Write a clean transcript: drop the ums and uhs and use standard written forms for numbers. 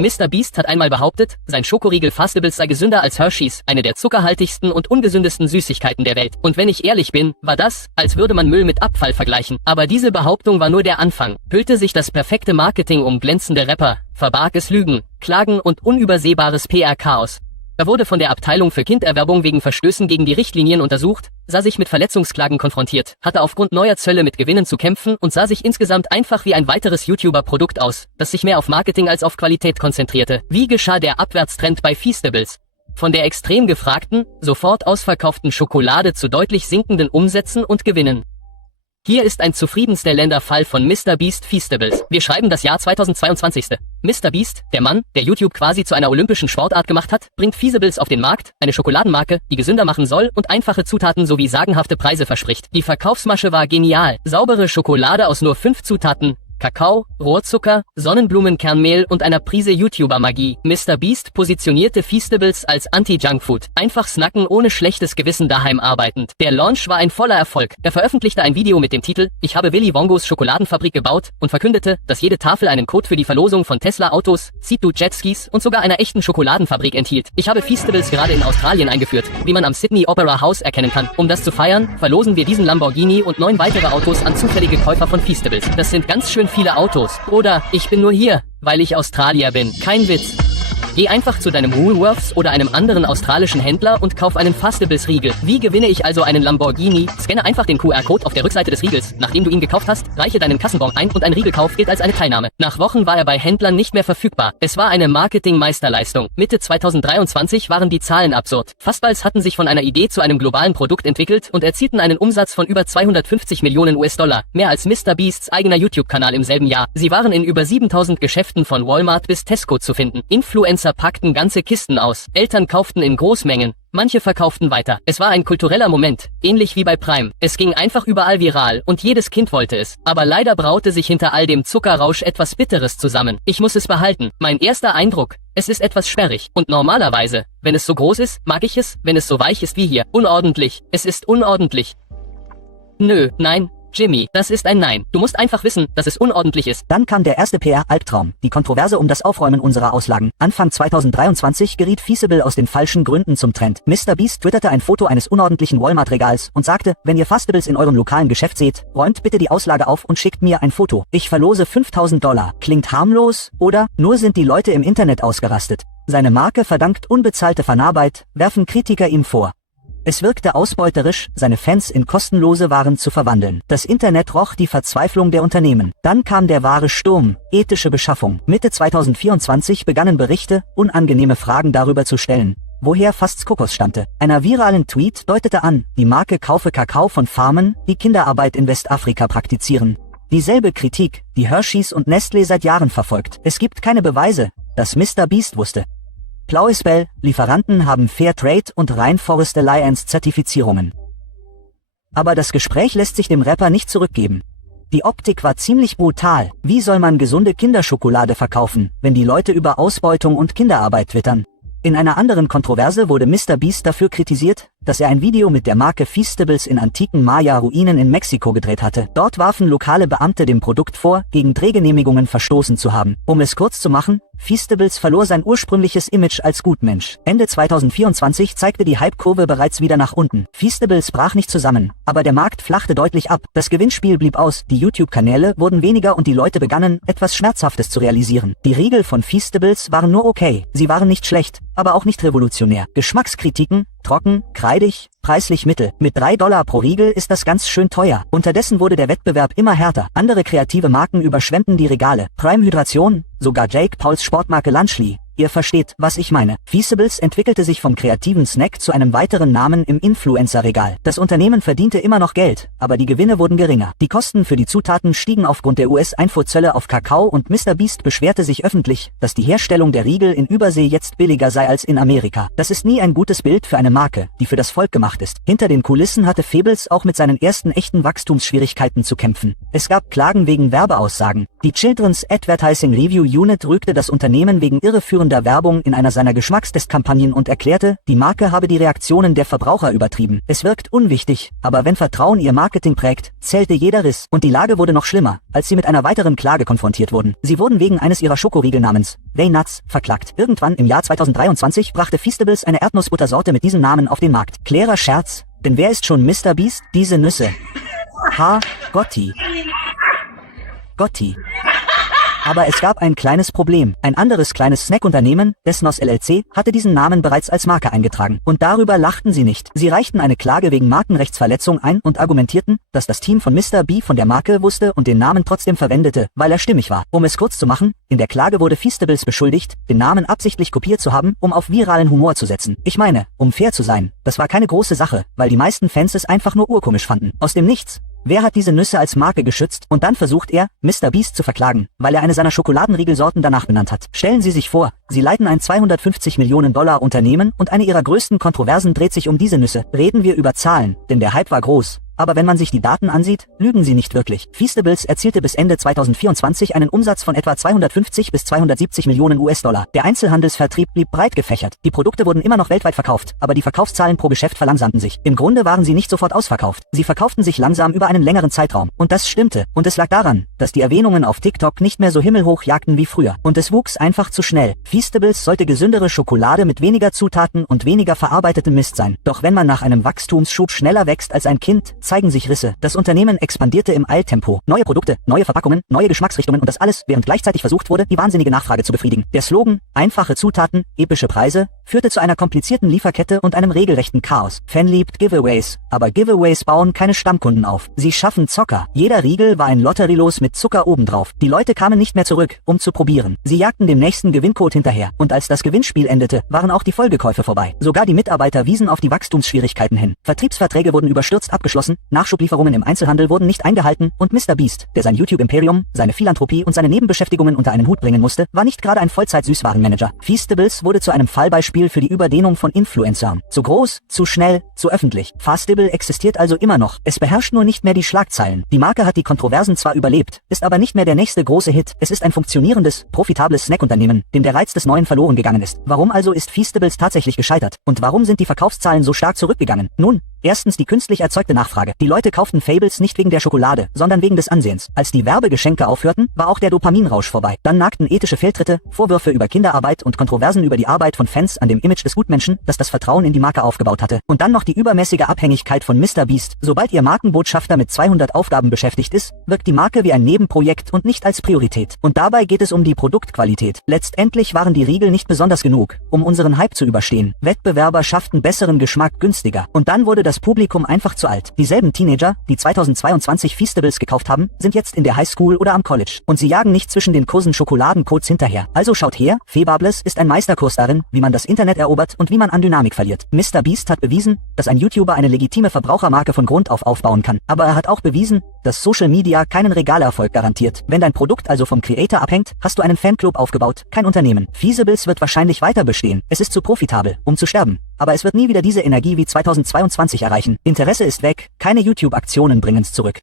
Mr. Beast hat einmal behauptet, sein Schokoriegel Fastables sei gesünder als Hershey's, eine der zuckerhaltigsten und ungesündesten Süßigkeiten der Welt. Und wenn ich ehrlich bin, war das, als würde man Müll mit Abfall vergleichen. Aber diese Behauptung war nur der Anfang. Hüllte sich das perfekte Marketing um glänzende Rapper, verbarg es Lügen, Klagen und unübersehbares PR-Chaos. Er wurde von der Abteilung für Kinderwerbung wegen Verstößen gegen die Richtlinien untersucht, sah sich mit Verletzungsklagen konfrontiert, hatte aufgrund neuer Zölle mit Gewinnen zu kämpfen und sah sich insgesamt einfach wie ein weiteres YouTuber-Produkt aus, das sich mehr auf Marketing als auf Qualität konzentrierte. Wie geschah der Abwärtstrend bei Feastables? Von der extrem gefragten, sofort ausverkauften Schokolade zu deutlich sinkenden Umsätzen und Gewinnen. Hier ist ein zufriedenster Länderfall von Mr. Beast Feastables. Wir schreiben das Jahr 2022. Mr. Beast, der Mann, der YouTube quasi zu einer olympischen Sportart gemacht hat, bringt Feastables auf den Markt, eine Schokoladenmarke, die gesünder machen soll und einfache Zutaten sowie sagenhafte Preise verspricht. Die Verkaufsmasche war genial. Saubere Schokolade aus nur 5 Zutaten, Kakao, Rohrzucker, Sonnenblumenkernmehl und einer Prise YouTuber-Magie. Mr. Beast positionierte Feastables als Anti-Junkfood. Einfach snacken ohne schlechtes Gewissen daheim arbeitend. Der Launch war ein voller Erfolg. Er veröffentlichte ein Video mit dem Titel „Ich habe Willy Wongos Schokoladenfabrik gebaut" und verkündete, dass jede Tafel einen Code für die Verlosung von Tesla-Autos, Ceeto Jetskis und sogar einer echten Schokoladenfabrik enthielt. Ich habe Feastables gerade in Australien eingeführt, wie man am Sydney Opera House erkennen kann. Um das zu feiern, verlosen wir diesen Lamborghini und 9 weitere Autos an zufällige Käufer von Feastables. Das sind ganz schön viele Autos. Oder, ich bin nur hier, weil ich Australier bin. Kein Witz. Geh einfach zu deinem Woolworths oder einem anderen australischen Händler und kauf einen Fastables-Riegel. Wie gewinne ich also einen Lamborghini? Scanne einfach den QR-Code auf der Rückseite des Riegels. Nachdem du ihn gekauft hast, reiche deinen Kassenbon ein und ein Riegelkauf gilt als eine Teilnahme. Nach Wochen war er bei Händlern nicht mehr verfügbar. Es war eine Marketing-Meisterleistung. Mitte 2023 waren die Zahlen absurd. Fastables hatten sich von einer Idee zu einem globalen Produkt entwickelt und erzielten einen Umsatz von über 250 Millionen US-Dollar. Mehr als Mr. Beasts eigener YouTube-Kanal im selben Jahr. Sie waren in über 7000 Geschäften von Walmart bis Tesco zu finden. Influencer packten ganze Kisten aus. Eltern kauften in Großmengen. Manche verkauften weiter. Es war ein kultureller Moment, ähnlich wie bei Prime. Es ging einfach überall viral und jedes Kind wollte es. Aber leider braute sich hinter all dem Zuckerrausch etwas Bitteres zusammen. Ich muss es behalten. Mein erster Eindruck: es ist etwas sperrig. Und normalerweise, wenn es so groß ist, mag ich es, wenn es so weich ist wie hier. Unordentlich. Es ist unordentlich. Nö, nein. Jimmy, das ist ein Nein. Du musst einfach wissen, dass es unordentlich ist. Dann kam der erste PR-Albtraum, die Kontroverse um das Aufräumen unserer Auslagen. Anfang 2023 geriet Feastable aus den falschen Gründen zum Trend. Mr. Beast twitterte ein Foto eines unordentlichen Walmart-Regals und sagte: Wenn ihr Fastables in eurem lokalen Geschäft seht, räumt bitte die Auslage auf und schickt mir ein Foto. Ich verlose $5.000. Klingt harmlos, oder? Nur sind die Leute im Internet ausgerastet. Seine Marke verdankt unbezahlte Fanarbeit, werfen Kritiker ihm vor. Es wirkte ausbeuterisch, seine Fans in kostenlose Waren zu verwandeln. Das Internet roch die Verzweiflung der Unternehmen. Dann kam der wahre Sturm, ethische Beschaffung. Mitte 2024 begannen Berichte, unangenehme Fragen darüber zu stellen, woher Fasts Kokos stammte. Einer viralen Tweet deutete an, die Marke kaufe Kakao von Farmen, die Kinderarbeit in Westafrika praktizieren. Dieselbe Kritik, die Hershey's und Nestlé seit Jahren verfolgt. Es gibt keine Beweise, dass Mr. Beast wusste. Blaues Bell, Lieferanten haben Fairtrade und Rainforest Alliance Zertifizierungen. Aber das Gespräch lässt sich dem Rapper nicht zurückgeben. Die Optik war ziemlich brutal. Wie soll man gesunde Kinderschokolade verkaufen, wenn die Leute über Ausbeutung und Kinderarbeit twittern? In einer anderen Kontroverse wurde Mr. Beast dafür kritisiert, dass er ein Video mit der Marke Feastables in antiken Maya-Ruinen in Mexiko gedreht hatte. Dort warfen lokale Beamte dem Produkt vor, gegen Drehgenehmigungen verstoßen zu haben. Um es kurz zu machen, Feastables verlor sein ursprüngliches Image als Gutmensch. Ende 2024 zeigte die Hype-Kurve bereits wieder nach unten. Feastables brach nicht zusammen, aber der Markt flachte deutlich ab. Das Gewinnspiel blieb aus, die YouTube-Kanäle wurden weniger und die Leute begannen, etwas Schmerzhaftes zu realisieren. Die Riegel von Feastables waren nur okay. Sie waren nicht schlecht, aber auch nicht revolutionär. Geschmackskritiken: trocken, kreidig, preislich mittel. Mit $3 pro Riegel ist das ganz schön teuer. Unterdessen wurde der Wettbewerb immer härter. Andere kreative Marken überschwemmten die Regale. Prime Hydration, sogar Jake Pauls Sportmarke Lunchly. Ihr versteht, was ich meine. Feastables entwickelte sich vom kreativen Snack zu einem weiteren Namen im Influencer-Regal. Das Unternehmen verdiente immer noch Geld, aber die Gewinne wurden geringer. Die Kosten für die Zutaten stiegen aufgrund der US-Einfuhrzölle auf Kakao und Mr. Beast beschwerte sich öffentlich, dass die Herstellung der Riegel in Übersee jetzt billiger sei als in Amerika. Das ist nie ein gutes Bild für eine Marke, die für das Volk gemacht ist. Hinter den Kulissen hatte Feastables auch mit seinen ersten echten Wachstumsschwierigkeiten zu kämpfen. Es gab Klagen wegen Werbeaussagen. Die Children's Advertising Review Unit rügte das Unternehmen wegen irreführender irreführender Werbung in einer seiner Geschmackstestkampagnen und erklärte, die Marke habe die Reaktionen der Verbraucher übertrieben. Es wirkt unwichtig, aber wenn Vertrauen ihr Marketing prägt, zählte jeder Riss. Und die Lage wurde noch schlimmer, als sie mit einer weiteren Klage konfrontiert wurden. Sie wurden wegen eines ihrer Schokoriegel namens They Nuts verklagt. Irgendwann im Jahr 2023 brachte Feastables eine Erdnussbuttersorte mit diesem Namen auf den Markt. Klärer Scherz, denn wer ist schon Mr. Beast? Diese Nüsse. Gotti. Aber es gab ein kleines Problem. Ein anderes kleines Snackunternehmen, Desnos LLC, hatte diesen Namen bereits als Marke eingetragen. Und darüber lachten sie nicht. Sie reichten eine Klage wegen Markenrechtsverletzung ein und argumentierten, dass das Team von Mr. B von der Marke wusste und den Namen trotzdem verwendete, weil er stimmig war. Um es kurz zu machen, in der Klage wurde Feastables beschuldigt, den Namen absichtlich kopiert zu haben, um auf viralen Humor zu setzen. Ich meine, um fair zu sein, das war keine große Sache, weil die meisten Fans es einfach nur urkomisch fanden. Aus dem Nichts. Wer hat diese Nüsse als Marke geschützt? Und dann versucht er, Mr. Beast zu verklagen, weil er eine seiner Schokoladenriegelsorten danach benannt hat. Stellen Sie sich vor, Sie leiten ein 250 Millionen Dollar Unternehmen und eine Ihrer größten Kontroversen dreht sich um diese Nüsse. Reden wir über Zahlen, denn der Hype war groß. Aber wenn man sich die Daten ansieht, lügen sie nicht wirklich. Feastables erzielte bis Ende 2024 einen Umsatz von etwa 250 bis 270 Millionen US-Dollar. Der Einzelhandelsvertrieb blieb breit gefächert. Die Produkte wurden immer noch weltweit verkauft, aber die Verkaufszahlen pro Geschäft verlangsamten sich. Im Grunde waren sie nicht sofort ausverkauft. Sie verkauften sich langsam über einen längeren Zeitraum. Und das stimmte. Und es lag daran, dass die Erwähnungen auf TikTok nicht mehr so himmelhoch jagten wie früher. Und es wuchs einfach zu schnell. Feastables sollte gesündere Schokolade mit weniger Zutaten und weniger verarbeitetem Mist sein. Doch wenn man nach einem Wachstumsschub schneller wächst als ein Kind, zeigen sich Risse. Das Unternehmen expandierte im Eiltempo. Neue Produkte, neue Verpackungen, neue Geschmacksrichtungen und das alles, während gleichzeitig versucht wurde, die wahnsinnige Nachfrage zu befriedigen. Der Slogan, einfache Zutaten, epische Preise, führte zu einer komplizierten Lieferkette und einem regelrechten Chaos. Fan liebt Giveaways, aber Giveaways bauen keine Stammkunden auf. Sie schaffen Zocker. Jeder Riegel war ein Lotterielos mit Zucker obendrauf. Die Leute kamen nicht mehr zurück, um zu probieren. Sie jagten dem nächsten Gewinncode hinterher. Und als das Gewinnspiel endete, waren auch die Folgekäufe vorbei. Sogar die Mitarbeiter wiesen auf die Wachstumsschwierigkeiten hin. Vertriebsverträge wurden überstürzt abgeschlossen, Nachschublieferungen im Einzelhandel wurden nicht eingehalten und Mr. Beast, der sein YouTube-Imperium, seine Philanthropie und seine Nebenbeschäftigungen unter einen Hut bringen musste, war nicht gerade ein Vollzeit-Süßwarenmanager. Feastables wurde zu einem Fallbeispiel für die Überdehnung von Influencern. Zu groß, zu schnell, zu öffentlich. Feastables existiert also immer noch. Es beherrscht nur nicht mehr die Schlagzeilen. Die Marke hat die Kontroversen zwar überlebt, ist aber nicht mehr der nächste große Hit. Es ist ein funktionierendes, profitables Snackunternehmen, dem der Reiz des Neuen verloren gegangen ist. Warum also ist Feastables tatsächlich gescheitert? Und warum sind die Verkaufszahlen so stark zurückgegangen? Nun, erstens die künstlich erzeugte Nachfrage. Die Leute kauften Fables nicht wegen der Schokolade, sondern wegen des Ansehens. Als die Werbegeschenke aufhörten, war auch der Dopaminrausch vorbei. Dann nagten ethische Fehltritte, Vorwürfe über Kinderarbeit und Kontroversen über die Arbeit von Fans an dem Image des Gutmenschen, das das Vertrauen in die Marke aufgebaut hatte. Und dann noch die übermäßige Abhängigkeit von Mr. Beast. Sobald ihr Markenbotschafter mit 200 Aufgaben beschäftigt ist, wirkt die Marke wie ein Nebenprojekt und nicht als Priorität. Und dabei geht es um die Produktqualität. Letztendlich waren die Riegel nicht besonders genug, um unseren Hype zu überstehen. Wettbewerber schafften besseren Geschmack günstiger. Und dann wurde das Publikum einfach zu alt. Dieselben Teenager, die 2022 Feastables gekauft haben, sind jetzt in der Highschool oder am College. Und sie jagen nicht zwischen den Kursen Schokoladencodes hinterher. Also schaut her, Feastables ist ein Meisterkurs darin, wie man das Internet erobert und wie man an Dynamik verliert. Mr. Beast hat bewiesen, dass ein YouTuber eine legitime Verbrauchermarke von Grund auf aufbauen kann. Aber er hat auch bewiesen, dass Social Media keinen Regalerfolg garantiert. Wenn dein Produkt also vom Creator abhängt, hast du einen Fanclub aufgebaut, kein Unternehmen. Feastables wird wahrscheinlich weiter bestehen. Es ist zu profitabel, um zu sterben. Aber es wird nie wieder diese Energie wie 2022 erreichen. Interesse ist weg, keine YouTube-Aktionen bringen's zurück.